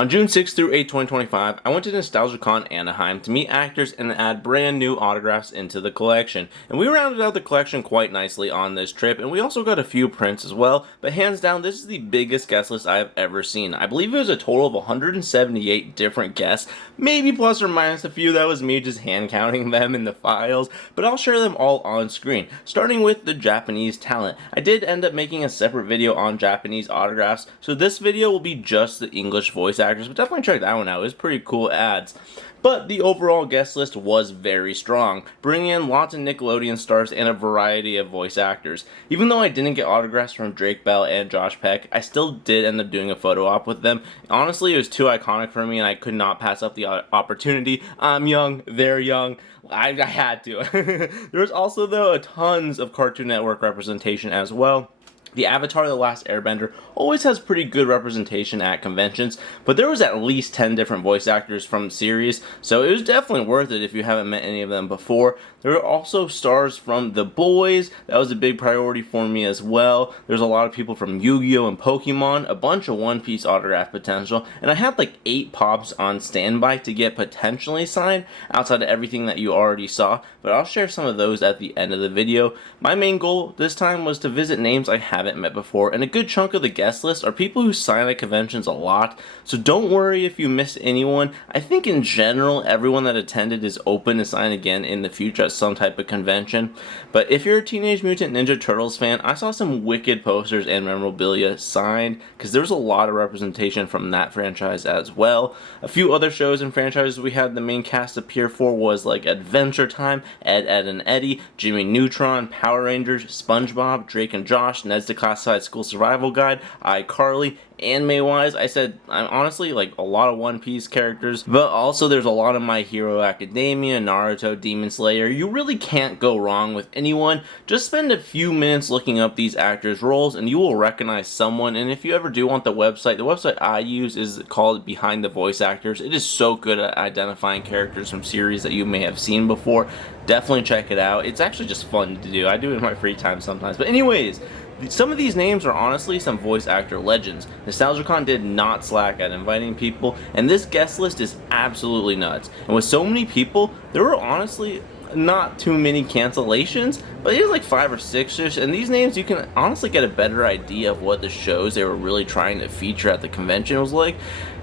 On June 6th through 8th, 2025, I went to Nostalgia Con Anaheim to meet actors and add brand new autographs into the collection. And we rounded out the collection quite nicely on this trip, and we also got a few prints as well, but hands down, this is the biggest guest list I have ever seen. I believe it was a total of 178 different guests, maybe plus or minus a few. That was me just hand counting them in the files, but I'll share them all on screen, starting with the Japanese talent. I did end up making a separate video on Japanese autographs, so this video will be just the English voice actors, but definitely check that one out. It was pretty cool ads. But the overall guest list was very strong, bringing in lots of Nickelodeon stars and a variety of voice actors. Even though I didn't get autographs from Drake Bell and Josh Peck, I still did end up doing a photo op with them. Honestly, it was too iconic for me and I could not pass up the opportunity. I'm young, they're young. I had to. There's also, though, tons of Cartoon Network representation as well. The Avatar: The Last Airbender always has pretty good representation at conventions, but there was at least 10 different voice actors from the series, so it was definitely worth it if you haven't met any of them before. There are also stars from The Boys. That was a big priority for me as well. There's a lot of people from Yu-Gi-Oh! And Pokemon, a bunch of One Piece autograph potential, and I had like 8 pops on standby to get potentially signed outside of everything that you already saw, but I'll share some of those at the end of the video. My main goal this time was to visit names I haven't met before, and a good chunk of the guest list are people who sign at conventions a lot, so don't worry if you miss anyone. I think in general everyone that attended is open to sign again in the future at some type of convention. But if you're a Teenage Mutant Ninja Turtles fan, I saw some wicked posters and memorabilia signed, because there was a lot of representation from that franchise as well. A few other shows and franchises we had the main cast appear for was like Adventure Time, Ed, Edd and Eddy, Jimmy Neutron, Power Rangers, SpongeBob, Drake and Josh, Ned's Declassified School Survival Guide, iCarly. Anime-wise, I said, I'm honestly like a lot of One Piece characters, but also there's a lot of My Hero Academia, Naruto, Demon Slayer. You really can't go wrong with anyone. Just spend a few minutes looking up these actors' roles and you will recognize someone. And if you ever do want the website I use is called Behind the Voice Actors. It is so good at identifying characters from series that you may have seen before. Definitely check it out. It's actually just fun to do. I do it in my free time sometimes. But anyways, some of these names are honestly some voice actor legends. NostalgiaCon did not slack at inviting people, and this guest list is absolutely nuts. And with so many people, there were honestly not too many cancellations, but it was like 5 or 6ish, and these names you can honestly get a better idea of what the shows they were really trying to feature at the convention was like.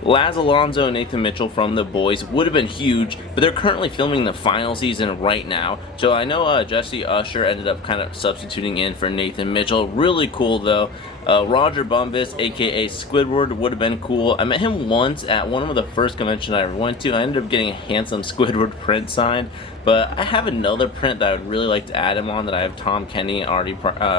Laz Alonso and Nathan Mitchell from The Boys would have been huge, but they're currently filming the final season right now, so I know Jessie Usher ended up kind of substituting in for Nathan Mitchell. Really cool though. Roger Bumbus, aka Squidward, would have been cool. I met him once at one of the first conventions I ever went to. I ended up getting a handsome Squidward print signed, but I have another print that I would really like to add him on that I have Tom Kenny already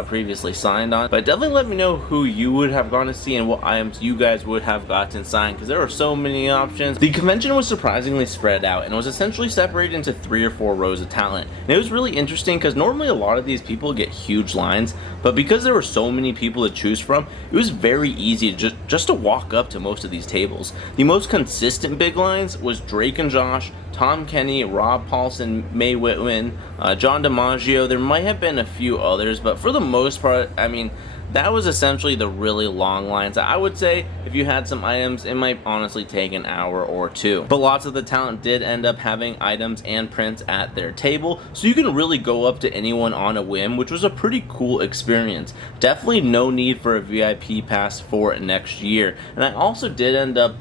previously signed on. But definitely let me know who you would have gone to see and what items you guys would have gotten signed, because there were so many options. The convention was surprisingly spread out and was essentially separated into 3 or 4 rows of talent. And it was really interesting because normally a lot of these people get huge lines, but because there were so many people to choose from, it was very easy to just to walk up to most of these tables. The most consistent big lines was Drake and Josh, Tom Kenny, Rob Paulson, Mae Whitman, John DiMaggio. There might have been a few others, but for the most part, I mean, that was essentially the really long lines. I would say if you had some items, it might honestly take an hour or 2. But lots of the talent did end up having items and prints at their table, so you can really go up to anyone on a whim, which was a pretty cool experience. Definitely no need for a VIP pass for next year. And I also did end up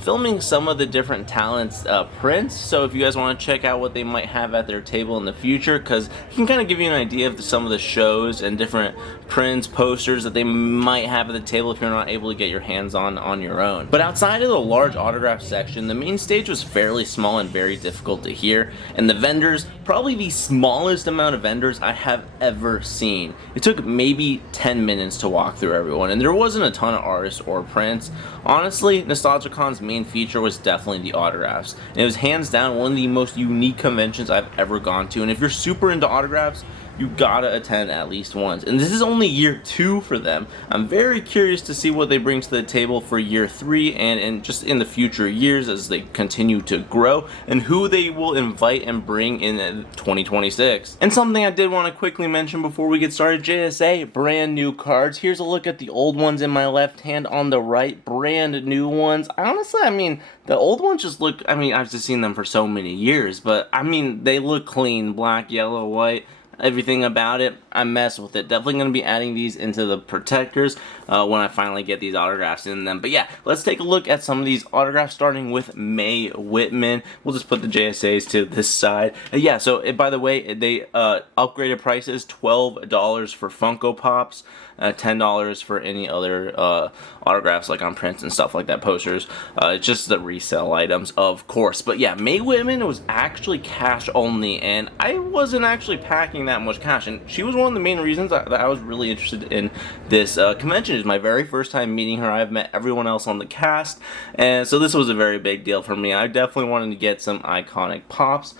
filming some of the different talents prints, so if you guys want to check out what they might have at their table in the future, because it can kind of give you an idea of some of the shows and different prints, posters that they might have at the table if you're not able to get your hands on your own. But outside of the large autograph section, the main stage was fairly small and very difficult to hear, and the vendors, probably the smallest amount of vendors I have ever seen. It took maybe 10 minutes to walk through everyone, and there wasn't a ton of artists or prints. Honestly, NostalgiaCon's main feature was definitely the autographs, and it was hands down one of the most unique conventions I've ever gone to. And if you're super into autographs, you gotta attend at least once. And this is only year 2 for them. I'm very curious to see what they bring to the table for year 3 and just in the future years as they continue to grow, and who they will invite and bring in 2026. And something I did want to quickly mention before we get started, JSA, brand new cards. Here's a look at the old ones in my left hand, on the right, brand new ones. Honestly, I mean, the old ones just look, I mean, I've just seen them for so many years, but I mean, they look clean, black, yellow, white. Everything about it, I mess with it. Definitely going to be adding these into the protectors when I finally get these autographs in them. But yeah, let's take a look at some of these autographs, starting with Mae Whitman. We'll just put the JSAs to this side. Yeah, so by the way, they upgraded prices, $12 for Funko Pops, $10 for any other autographs like on prints and stuff like that, posters. It's just the resale items, of course. But yeah, Mae Whitman was actually cash only, and I wasn't actually packing that much cash, and she was one of the main reasons that I was really interested in this convention. It's my very first time meeting her. I've met everyone else on the cast, and so this was a very big deal for me. I definitely wanted to get some iconic pops.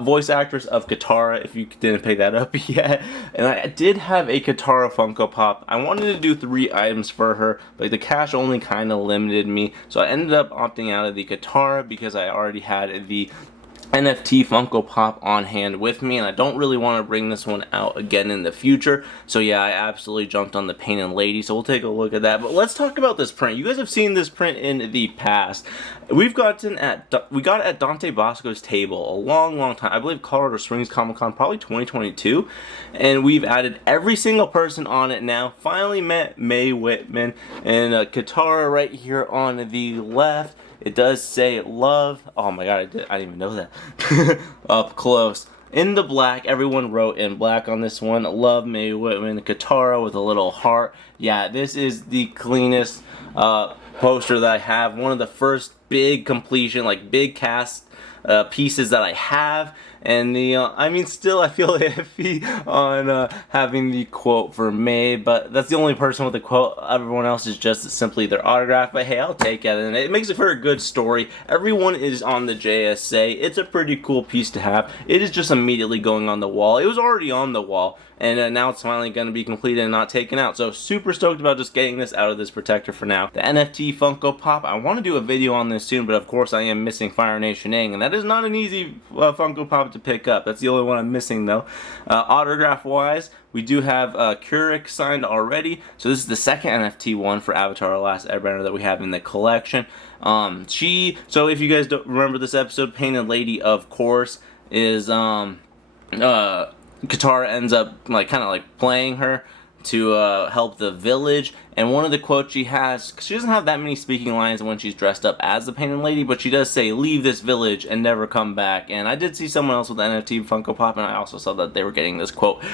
Voice actress of Katara, if you didn't pick that up yet, and I did have a Katara Funko Pop. I wanted to do 3 items for her, but the cash only kind of limited me, so I ended up opting out of the Katara because I already had the NFT Funko Pop on hand with me, and I don't really want to bring this one out again in the future. So yeah, I absolutely jumped on the Painted Lady, so we'll take a look at that. But let's talk about this print. You guys have seen this print in the past. We got it at Dante Bosco's table a long time. I believe Colorado Springs Comic Con, probably 2022, and we've added every single person on it now. Finally met Mae Whitman and Katara right here on the left. It does say love. Oh my god, I didn't even know that. Up close. In the black, everyone wrote in black on this one, love Mae Whitman, Katara with a little heart. Yeah, this is the cleanest poster that I have. One of the first big completion, like big cast pieces that I have. And the, I mean, still I feel iffy on having the quote for Mae, but that's the only person with the quote. Everyone else is just simply their autograph, but hey, I'll take it, and it makes it for a good story. Everyone is on the JSA. It's a pretty cool piece to have. It is just immediately going on the wall. It was already on the wall, and now it's finally going to be completed and not taken out. So super stoked about just getting this out of this protector for now. The NFT Funko Pop, I want to do a video on this soon, but of course I am missing Fire Nation Ing, and that is not an easy Funko Pop to pick up. That's the only one I'm missing though. Autograph wise, we do have Keurig signed already, so this is the second NFT one for Avatar: The Last Airbender that we have in the collection. So if you guys don't remember this episode, Painted Lady, of course, is Katara ends up like kind of like playing her to help the village, and one of the quotes she has, she doesn't have that many speaking lines when she's dressed up as the Painted Lady, but she does say, leave this village and never come back. And I did see someone else with the NFT Funko Pop, and I also saw that they were getting this quote.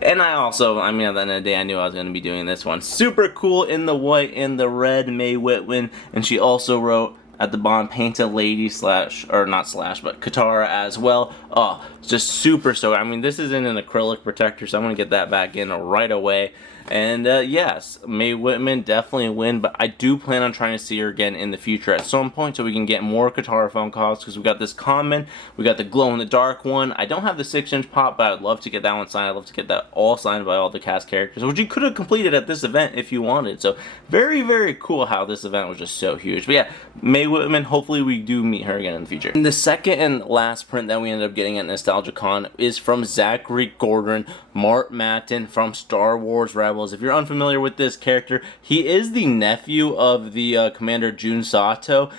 And I also, I mean, at the end of the day, I knew I was going to be doing this one. Super cool in the white and the red, Mae Whitman, and she also wrote at the bottom, Painted Lady but Katara as well. Oh, it's just super so. I mean, this is in an acrylic protector, so I'm going to get that back in right away. And yes, Mae Whitman definitely a win, but I do plan on trying to see her again in the future at some point so we can get more Katara phone calls, because we got this common, we got the glow-in-the-dark one. I don't have the 6-inch pop, but I'd love to get that one signed. I'd love to get that all signed by all the cast characters, which you could have completed at this event if you wanted. So very, very cool how this event was just so huge. But yeah, Mae Whitman, hopefully we do meet her again in the future. And the second and last print that we ended up getting at Nostalgia Con is from Zachary Gordon, Mart Mattin from Star Wars Rebels. If you're unfamiliar with this character, he is the nephew of the Commander Jun Sato,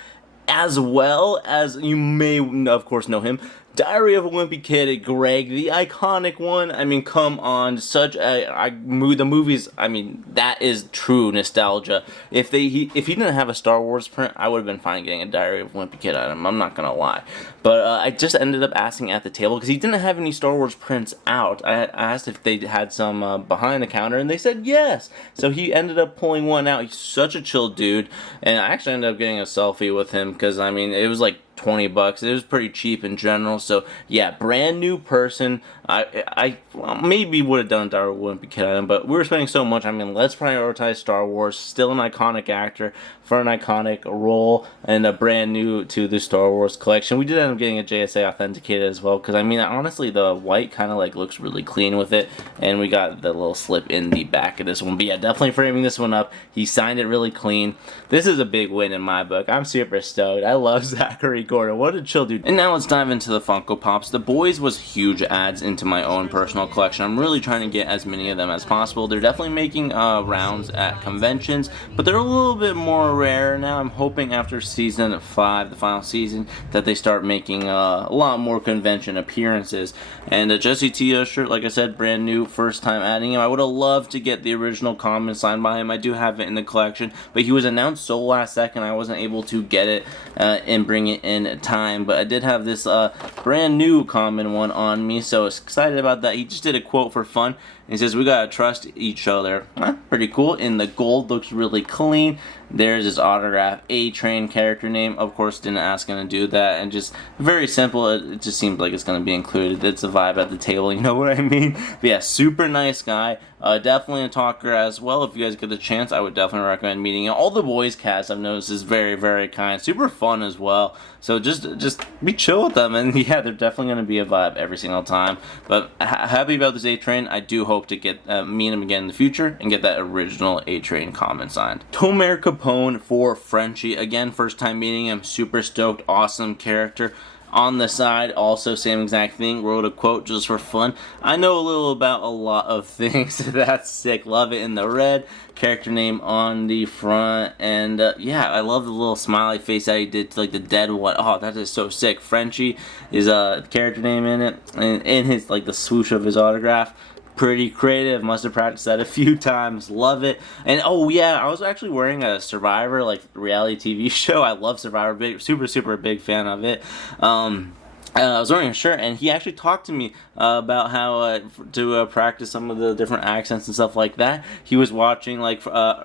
as well as, you may of course know him, Diary of a Wimpy Kid, Greg, the iconic one. I mean, come on, such a the movies. I mean, that is true nostalgia. If he didn't have a Star Wars print, I would have been fine getting a Diary of a Wimpy Kid item. I'm not gonna lie, but I just ended up asking at the table because he didn't have any Star Wars prints out. I asked if they had some behind the counter, and they said yes. So he ended up pulling one out. He's such a chill dude, and I actually ended up getting a selfie with him because I mean, it was like 20 bucks. It was pretty cheap in general. So yeah, brand new person. I maybe would have done Darwin, wouldn't be kidding, but we were spending so much. I mean, let's prioritize Star Wars. Still an iconic actor for an iconic role, and a brand new to the Star Wars collection. We did end up getting a JSA authenticated as well, because I mean, honestly, the white kind of like looks really clean with it, and we got the little slip in the back of this one. But yeah, definitely framing this one up. He signed it really clean. This is a big win in my book. I'm super stoked. I love Zachary Gordon. What a chill dude. And now let's dive into the Funko Pops. The Boys was huge adds into my own personal collection. I'm really trying to get as many of them as possible. They're definitely making rounds at conventions, but they're a little bit more rare now. I'm hoping after season 5, the final season, that they start making a lot more convention appearances. And Jessie shirt, like I said, brand new, first time adding him. I would have loved to get the original comment signed by him. I do have it in the collection, but he was announced so last second I wasn't able to get it and bring it in time. But I did have this brand new common one on me, so I was excited about that. He just did a quote for fun. He says, "We gotta trust each other." Pretty cool. In the gold, looks really clean. There's his autograph, A-Train character name. Of course, didn't ask him to do that, and just very simple. It just seems like it's gonna be included. It's a vibe at the table, you know what I mean? But yeah, super nice guy. Definitely a talker as well. If you guys get the chance, I would definitely recommend meeting him. All the Boys cast I've noticed is very, very kind, super fun as well. So just be chill with them, and yeah, they're definitely gonna be a vibe every single time. But happy about this A-Train. I do hope to get meet him again in the future and get that original A-Train comment signed. Tomer Capone for Frenchie. Again, first time meeting him. Super stoked. Awesome character. On the side, also same exact thing. Wrote a quote just for fun. I know a little about a lot of things. That's sick. Love it in the red. Character name on the front. And yeah, I love the little smiley face that he did to like the dead one. Oh, that is so sick. Frenchie is a character name in it. And in his like the swoosh of his autograph. Pretty creative. Must have practiced that a few times. Love it. And oh yeah, I was actually wearing a Survivor like reality TV show. I love Survivor. Super big fan of it. I was wearing a shirt, and he actually talked to me about how to practice some of the different accents and stuff like that. He was watching like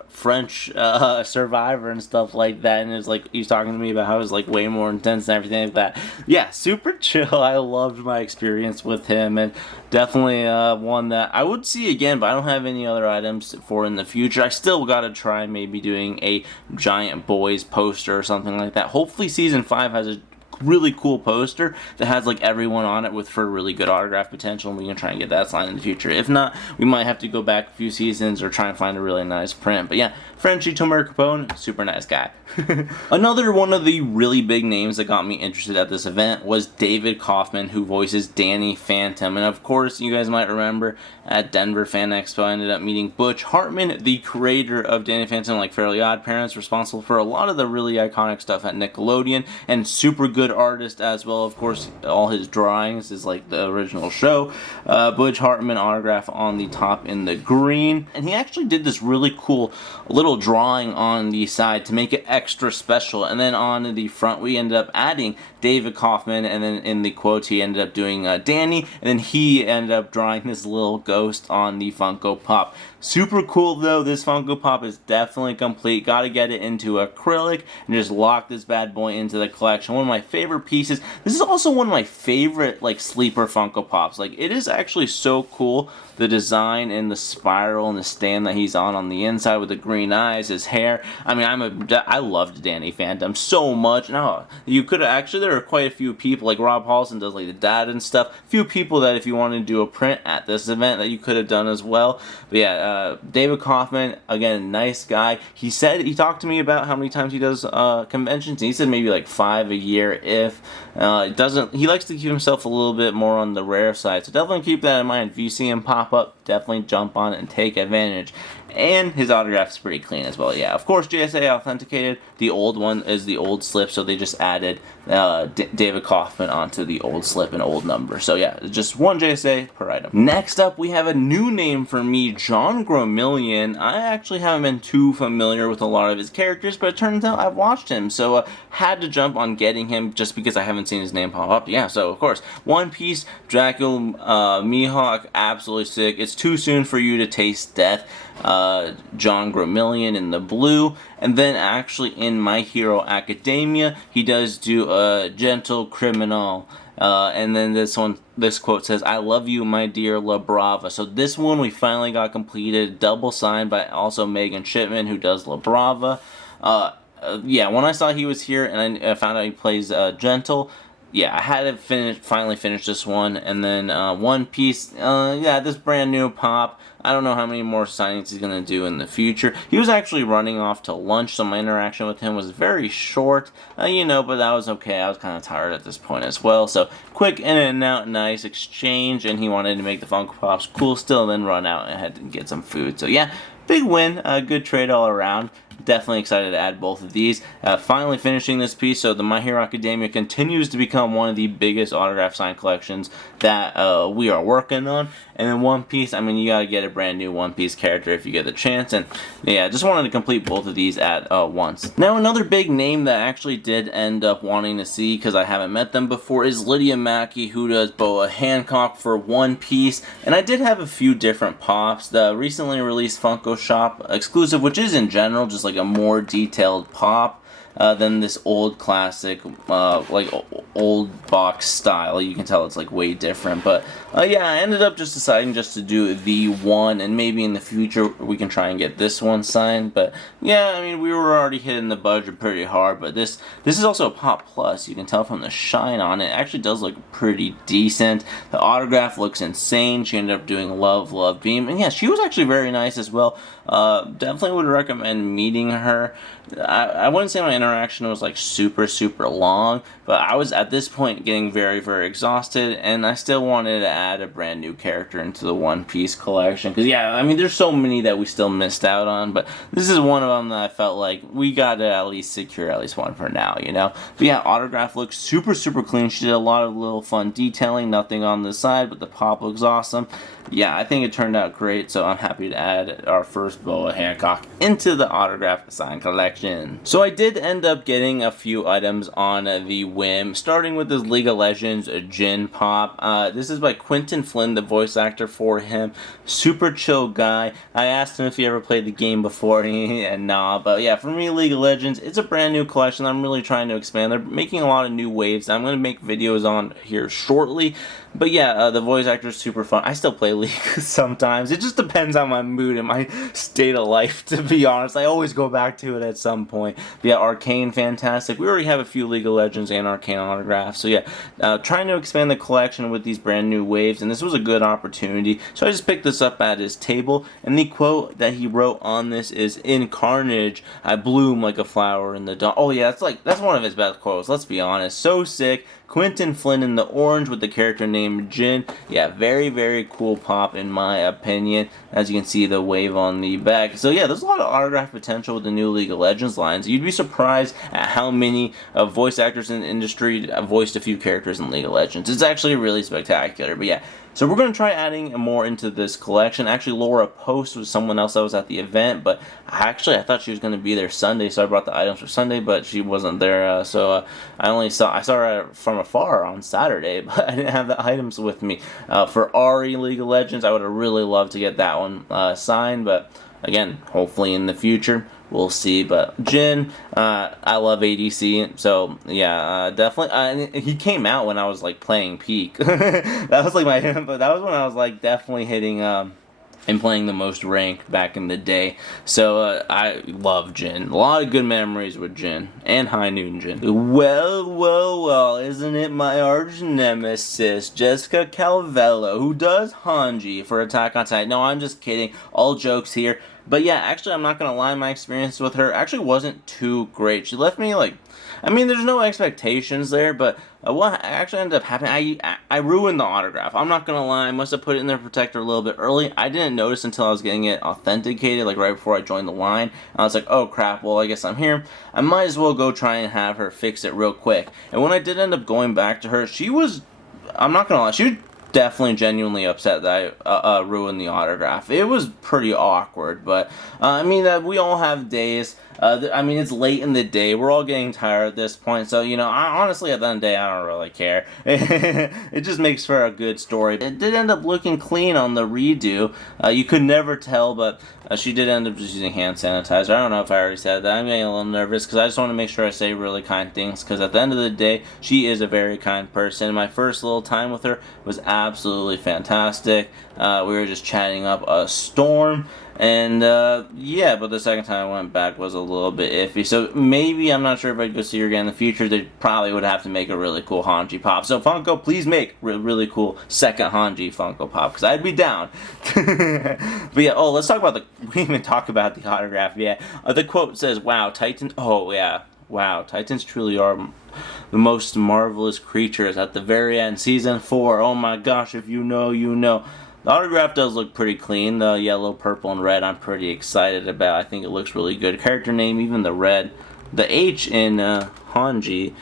French Survivor and stuff like that, and it was like he was talking to me about how it was like way more intense and everything like that. Yeah, super chill. I loved my experience with him, and definitely one that I would see again, but I don't have any other items for in the future. I still gotta try maybe doing a giant Boys poster or something like that. Hopefully season 5 has a really cool poster that has like everyone on it for really good autograph potential, and we can try and get that signed in the future. If not, we might have to go back a few seasons or try and find a really nice print. But yeah, Frenchie Tomer Capone, super nice guy. Another one of the really big names that got me interested at this event was David Kaufman, who voices Danny Phantom. And of course, you guys might remember at Denver Fan Expo, I ended up meeting Butch Hartman, the creator of Danny Phantom, like Fairly Odd Parents, responsible for a lot of the really iconic stuff at Nickelodeon, and super good artist as well. Of course, all his drawings is like the original show. Butch Hartman autograph on the top in the green. And he actually did this really cool little drawing on the side to make it extra special, and then on the front we ended up adding David Kaufman, and then in the quotes he ended up doing Danny, and then he ended up drawing this little ghost on the Funko Pop. Super cool though. This Funko Pop is definitely complete. Gotta get it into acrylic and just lock this bad boy into the collection. One of my favorite pieces. This is also one of my favorite like sleeper Funko Pops. Like, it is actually so cool. The design and the spiral and the stand that he's on the inside with the green eyes, his hair. I mean, I loved Danny Phantom so much. No, you could have actually, there are quite a few people, like Rob Paulson does like the dad and stuff. Few people that if you wanted to do a print at this event that you could have done as well. But yeah, David Kaufman, again, nice guy. He talked to me about how many times he does conventions, and he said maybe like 5 a year if. He likes to keep himself a little bit more on the rare side, so definitely keep that in mind. If you see him pop up, definitely jump on it and take advantage. And his autograph is pretty clean as well. Yeah, of course, JSA authenticated. The old one is the old slip, so they just added David Kaufman onto the old slip and old number. So yeah, just one JSA per item. Next up, we have a new name for me, John Gremillion. I actually haven't been too familiar with a lot of his characters, but it turns out I've watched him, so had to jump on getting him just because I haven't seen his name pop up. Yeah, so of course, One Piece, Dracule, Mihawk, absolutely sick. It's too soon for you to taste death. John Gremillion in the blue, and then actually in My Hero Academia, he does do a gentle criminal. And then this quote says, "I love you, my dear La Brava." So this one we finally got completed, double signed by also Megan Shipman, who does La Brava. Yeah, when I saw he was here and I found out he plays Gentle, yeah, I had to finally finish this one. And then One Piece, yeah, this brand new pop. I don't know how many more signings he's going to do in the future. He was actually running off to lunch, so my interaction with him was very short, you know, but that was okay. I was kind of tired at this point as well. So quick in and out, nice exchange, and he wanted to make the Funko Pops cool still, then run out and head and get some food. So yeah, big win, good trade all around. Definitely excited to add both of these. Finally finishing this piece, so the My Hero Academia continues to become one of the biggest autograph sign collections that we are working on. And then One Piece, I mean, you gotta get a brand new One Piece character if you get the chance. And yeah, just wanted to complete both of these at once. Now, another big name that I actually did end up wanting to see, because I haven't met them before, is Lydia Mackay, who does Boa Hancock for One Piece. And I did have a few different pops. The recently released Funko Shop exclusive, which is in general just like a more detailed pop than this old classic, like old box style. You can tell it's like way different, but yeah, I ended up just deciding just to do the one, and maybe in the future we can try and get this one signed. But yeah, I mean, we were already hitting the budget pretty hard, but this is also a Pop Plus. You can tell from the shine on it. It actually does look pretty decent. The autograph looks insane. She ended up doing Love Beam, and yeah, she was actually very nice as well. Definitely would recommend meeting her. I wouldn't say my interaction was like super long, but I was at this point getting very exhausted, and I still wanted to add a brand new character into the One Piece collection, because yeah, I mean, there's so many that we still missed out on, but this is one of them that I felt like we gotta at least secure at least one for now, you know. But yeah, autograph looks super clean. She did a lot of little fun detailing, nothing on the side, but the pop looks awesome. Yeah, I think it turned out great, so I'm happy to add our first Boa Hancock into the autograph sign collection. So I did end up getting a few items on the whim, starting with this League of Legends Jhin pop. This is by Quinton, Flynn, the voice actor for him. Super chill guy. I asked him if he ever played the game before, and nah, but yeah, for me, League of Legends, it's a brand new collection. I'm really trying to expand. They're making a lot of new waves. I'm going to make videos on here shortly. But yeah, the voice actor is super fun. I still play League sometimes. It just depends on my mood and my state of life, to be honest. I always go back to it at some point. But yeah, Arcane, fantastic. We already have a few League of Legends and Arcane autographs. So yeah, trying to expand the collection with these brand new waves, and this was a good opportunity. So I just picked this up at his table, and the quote that he wrote on this is, "In Carnage, I bloom like a flower in the dawn." Oh yeah, that's one of his best quotes, let's be honest. So sick. Quinton Flynn in the orange with the character named Jhin. Yeah, very cool pop in my opinion. As you can see, the wave on the back. So yeah, there's a lot of autograph potential with the new League of Legends lines. You'd be surprised at how many voice actors in the industry voiced a few characters in League of Legends. It's actually really spectacular. But yeah, so we're going to try adding more into this collection. Actually, Laura Post was someone else that was at the event, but I thought she was going to be there Sunday, so I brought the items for Sunday, but she wasn't there. So I saw her from afar on Saturday, but I didn't have the items with me. For Ari League of Legends, I would have really loved to get that one signed, but again, hopefully in the future. We'll see. But Jhin, I love ADC, so yeah, definitely. He came out when I was like playing Peak. That was like but that was when I was like definitely hitting and playing the most rank back in the day. So I love Jhin. A lot of good memories with Jhin and High Noon Jhin. Well, isn't it my arch nemesis, Jessica Calvello, who does Hange for Attack on Titan? No, I'm just kidding. All jokes here. But yeah, actually, I'm not going to lie, my experience with her actually wasn't too great. She left me like, I mean, there's no expectations there, but what actually ended up happening, I ruined the autograph. I'm not going to lie, I must have put it in the protector a little bit early. I didn't notice until I was getting it authenticated, like right before I joined the line. I was like, oh crap, well, I guess I'm here. I might as well go try and have her fix it real quick. And when I did end up going back to her, she was, I'm not going to lie, she was definitely genuinely upset that I ruined the autograph. It was pretty awkward, but I mean, we all have days. I mean, it's late in the day. We're all getting tired at this point. So, you know, honestly, at the end of the day, I don't really care. It just makes for a good story. It did end up looking clean on the redo. You could never tell, but she did end up just using hand sanitizer. I don't know if I already said that. I'm getting a little nervous because I just want to make sure I say really kind things, because at the end of the day, she is a very kind person. My first little time with her was absolutely fantastic. We were just chatting up a storm. And, yeah, but the second time I went back was a little bit iffy. So maybe, I'm not sure if I'd go see her again in the future. They probably would have to make a really cool Hange pop. So Funko, please make really cool second Hange Funko pop, because I'd be down. But yeah, let's talk about we didn't even talk about the autograph. Yeah, the quote says, "Wow, Titan." Oh yeah, wow, Titans truly are the most marvelous creatures. At the very end, season 4. Oh my gosh, if you know, you know. The autograph does look pretty clean. The yellow, purple, and red I'm pretty excited about. I think it looks really good. Character name, even the red. The H in Hange,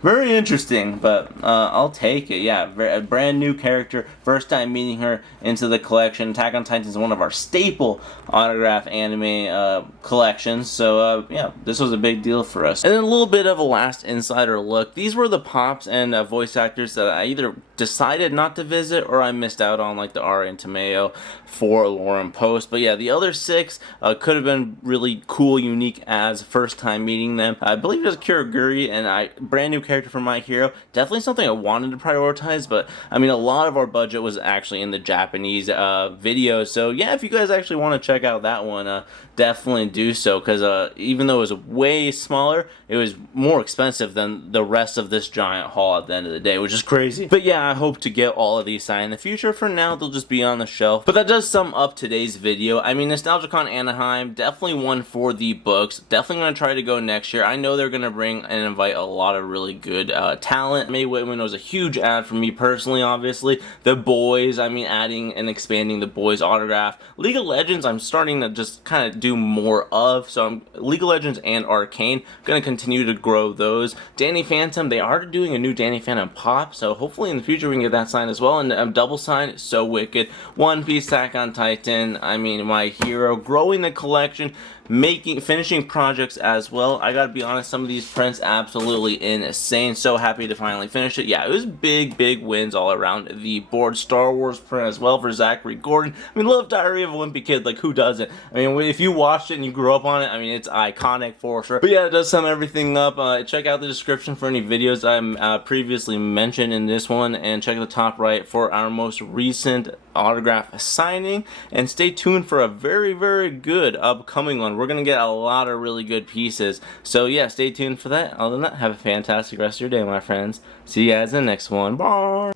very interesting, but I'll take it. Yeah, a brand new character, first time meeting her into the collection. Attack on Titan is one of our staple autograph anime collections, so yeah, this was a big deal for us. And then a little bit of a last insider look. These were the pops and voice actors that I either decided not to visit or I missed out on, like the Ari and Tomeo for Lauren Post. But yeah, the other 6 could have been really cool, unique as first time meeting them. I believe it was Kiriguri and brand new character from My Hero. Definitely something I wanted to prioritize, but I mean, a lot of our budget was actually in the Japanese videos. So yeah, if you guys actually want to check out that one, definitely do so, because even though it was way smaller, it was more expensive than the rest of this giant haul at the end of the day, which is crazy. But yeah, I hope to get all of these signed in the future. For now, they'll just be on the shelf. But that does sum up today's video. I mean, Nostalgia Con Anaheim, definitely one for the books. Definitely going to try to go next year. I know they're going to bring and invite a lot of really good talent. May Whitman was a huge ad for me personally, obviously. The Boys, I mean, adding and expanding the Boys autograph. League of Legends, I'm starting to just kind of do more of. So League of Legends and Arcane, going to continue to grow those. Danny Phantom, they are doing a new Danny Phantom pop, so hopefully in the future we can get that signed as well. And double sign, so wicked. One Piece, Attack on Titan, I mean, My Hero, growing the collection, finishing projects as well. I gotta be honest, some of these prints absolutely insane. So happy to finally finish it. Yeah, it was big wins all around the board. Star Wars print as well for Zachary Gordon. I mean, love Diary of a Wimpy Kid, like who doesn't? I mean, if you watched it and you grew up on it, I mean, it's iconic for sure. But yeah, it does sum everything up. Check out the description for any videos I previously mentioned in this one, and check the top right for our most recent autograph signing, and stay tuned for a very good upcoming one. We're gonna get a lot of really good pieces, so yeah, stay tuned for that. Other than that, have a fantastic rest of your day, my friends. See you guys in the next one. Bye.